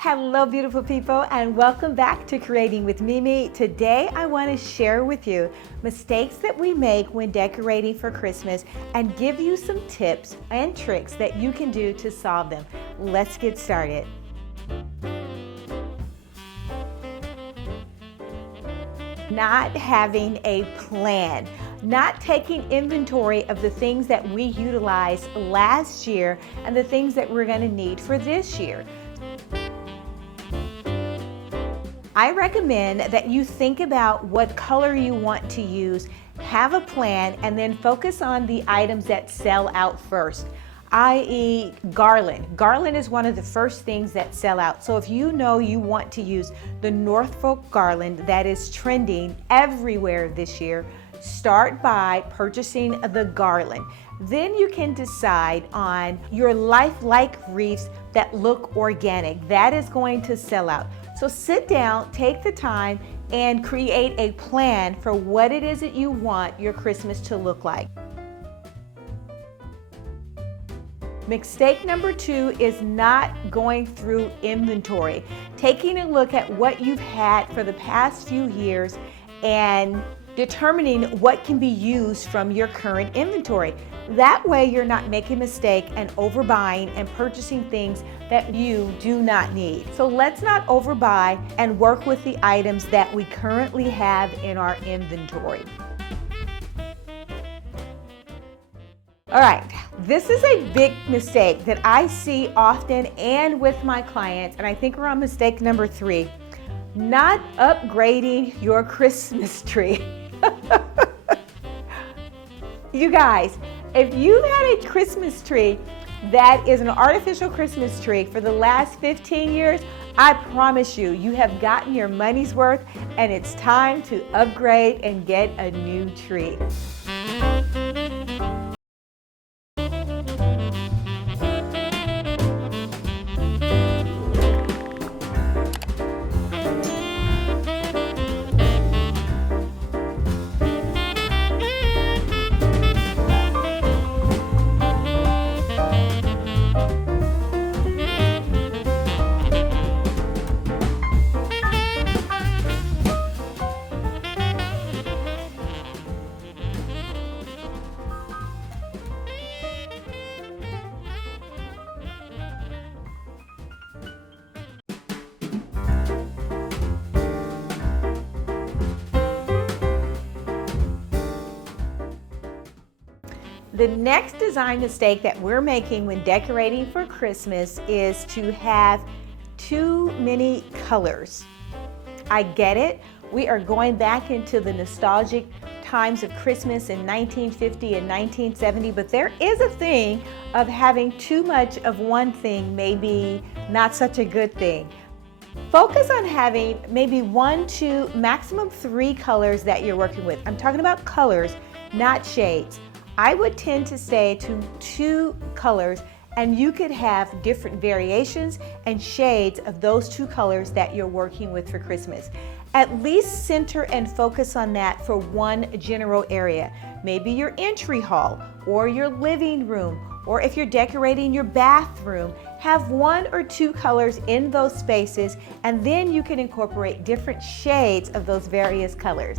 Hello beautiful people, and welcome back to Creating with Mimi. Today I want to share with you mistakes that we make when decorating for Christmas and give you some tips and tricks that you can do to solve them. Let's get started. Not having a plan, not taking inventory of the things that we utilized last year and the things that we're going to need for this year. I recommend that you think about what color you want to use, have a plan, and then focus on the items that sell out first, i.e. Garland. Garland is one of the first things that sell out. So if you know you want to use the Norfolk garland that is trending everywhere this year, start by purchasing the garland. Then you can decide on your lifelike wreaths that look organic. That is going to sell out. So sit down, take the time, and create a plan for what it is that you want your Christmas to look like. Mistake number 2 is not going through inventory. Taking a look at what you've had for the past few years and determining what can be used from your current inventory. That way you're not making a mistake and overbuying and purchasing things that you do not need. So let's not overbuy and work with the items that we currently have in our inventory. All right, this is a big mistake that I see often and with my clients, and I think we're on mistake number 3, not upgrading your Christmas tree. You guys, if you've had a Christmas tree that is an artificial Christmas tree for the last 15 years, I promise you, you have gotten your money's worth and it's time to upgrade and get a new tree. The next design mistake that we're making when decorating for Christmas is to have too many colors. I get it. We are going back into the nostalgic times of Christmas in 1950 and 1970, but there is a thing of having too much of one thing, maybe not such a good thing. Focus on having maybe 1, 2, maximum 3 colors that you're working with. I'm talking about colors, not shades. I would tend to stay to 2 colors, and you could have different variations and shades of those 2 colors that you're working with for Christmas. At least center and focus on that for one general area. Maybe your entry hall or your living room, or if you're decorating your bathroom, have 1 or 2 colors in those spaces, and then you can incorporate different shades of those various colors.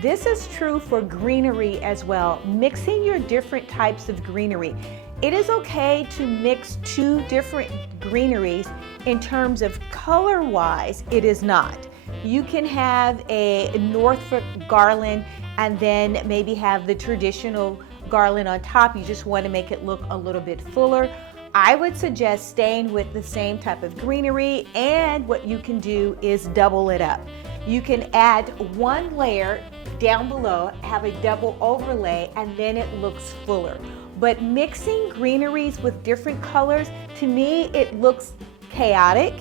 This is true for greenery as well, mixing your different types of greenery. It is okay to mix 2 different greeneries in terms of color-wise, it is not. You can have a Norfolk garland and then maybe have the traditional garland on top. You just want to make it look a little bit fuller. I would suggest staying with the same type of greenery, and what you can do is double it up. You can add 1 layer down below, have a double overlay, and then it looks fuller. But mixing greeneries with different colors, to me, it looks chaotic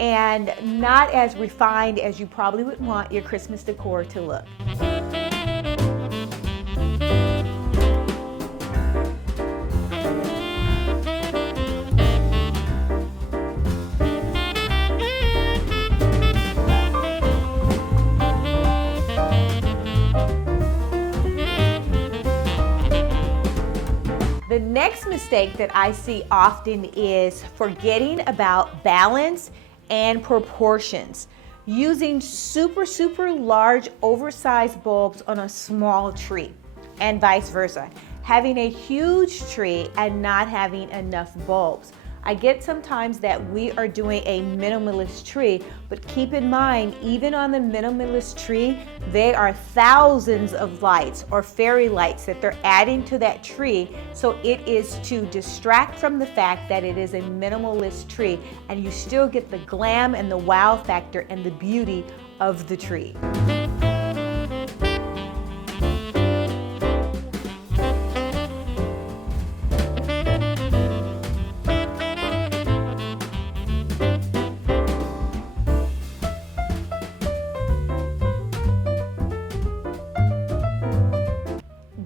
and not as refined as you probably would want your Christmas decor to look. The next mistake that I see often is forgetting about balance and proportions. Using super large oversized bulbs on a small tree, and vice versa. Having a huge tree and not having enough bulbs. I get sometimes that we are doing a minimalist tree, but keep in mind, even on the minimalist tree, there are thousands of lights or fairy lights that they're adding to that tree. So it is to distract from the fact that it is a minimalist tree, and you still get the glam and the wow factor and the beauty of the tree.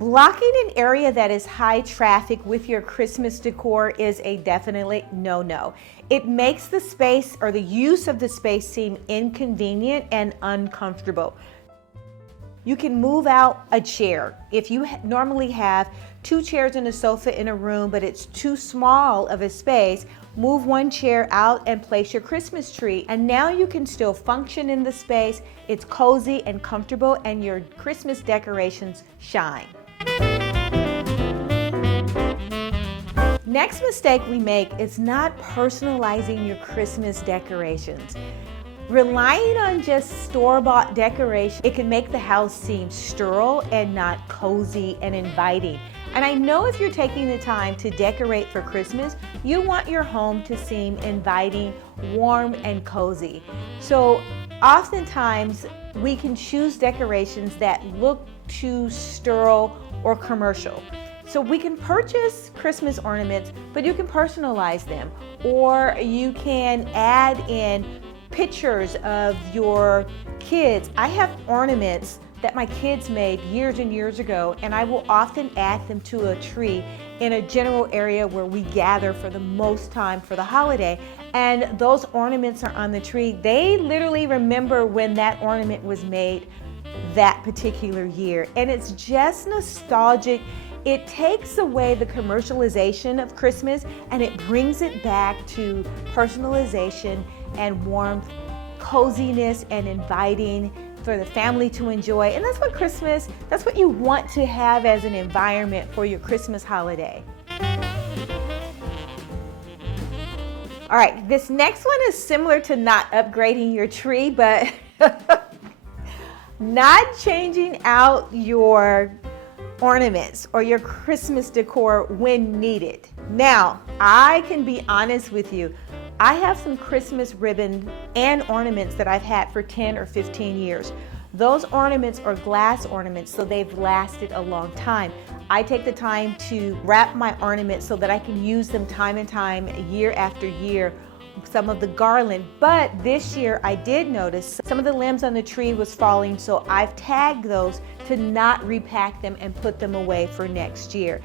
Blocking an area that is high traffic with your Christmas decor is a definitely no-no. It makes the space or the use of the space seem inconvenient and uncomfortable. You can move out a chair. If you normally have 2 chairs and a sofa in a room, but it's too small of a space, move 1 chair out and place your Christmas tree. And now you can still function in the space. It's cozy and comfortable, and your Christmas decorations shine. Next mistake we make is not personalizing your Christmas decorations. Relying on just store-bought decoration, it can make the house seem sterile and not cozy and inviting. And I know if you're taking the time to decorate for Christmas, you want your home to seem inviting, warm, and cozy. So oftentimes we can choose decorations that look too sterile or commercial. So we can purchase Christmas ornaments, but you can personalize them, or you can add in pictures of your kids. I have ornaments that my kids made years and years ago, and I will often add them to a tree in a general area where we gather for the most time for the holiday. And those ornaments are on the tree. They literally remember when that ornament was made that particular year. And it's just nostalgic. It takes away the commercialization of Christmas and it brings it back to personalization and warmth, coziness, and inviting for the family to enjoy. And that's what Christmas, that's what you want to have as an environment for your Christmas holiday. All right, this next one is similar to not upgrading your tree, but not changing out your ornaments or your Christmas decor when needed. Now, I can be honest with you. I have some Christmas ribbon and ornaments that I've had for 10 or 15 years. Those ornaments are glass ornaments, so they've lasted a long time. I take the time to wrap my ornaments so that I can use them time and time, year after year, some of the garland. But this year I did notice some of the limbs on the tree was falling, so I've tagged those to not repack them and put them away for next year.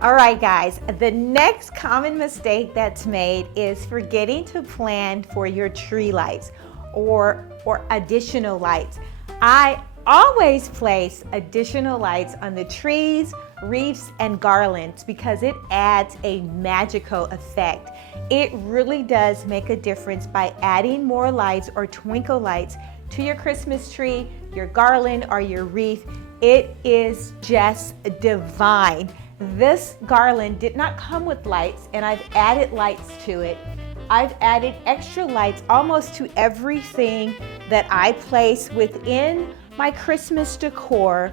All right, guys, the next common mistake that's made is forgetting to plan for your tree lights or additional lights. I always place additional lights on the trees, wreaths, and garlands because it adds a magical effect. It really does make a difference by adding more lights or twinkle lights to your Christmas tree, your garland, or your wreath. It is just divine. This garland did not come with lights, and I've added lights to it. I've added extra lights almost to everything that I place within my Christmas decor.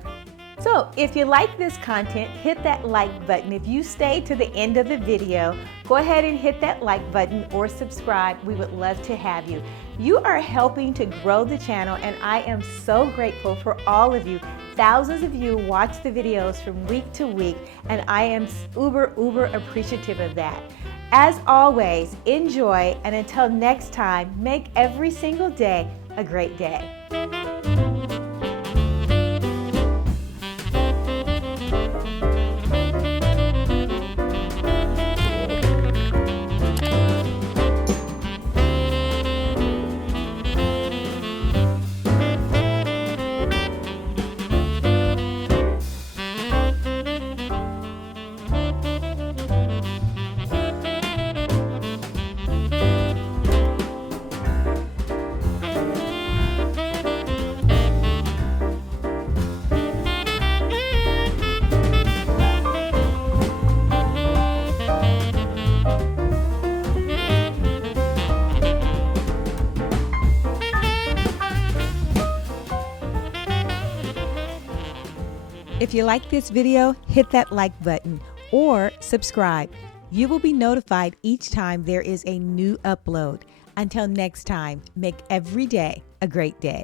So if you like this content, hit that like button. If you stayed to the end of the video, go ahead and hit that like button or subscribe. We would love to have you. You are helping to grow the channel, and I am so grateful for all of you. Thousands of you watch the videos from week to week, and I am uber appreciative of that. As always, enjoy, and until next time, make every single day a great day. If you like this video, hit that like button or subscribe. You will be notified each time there is a new upload. Until next time, make every day a great day.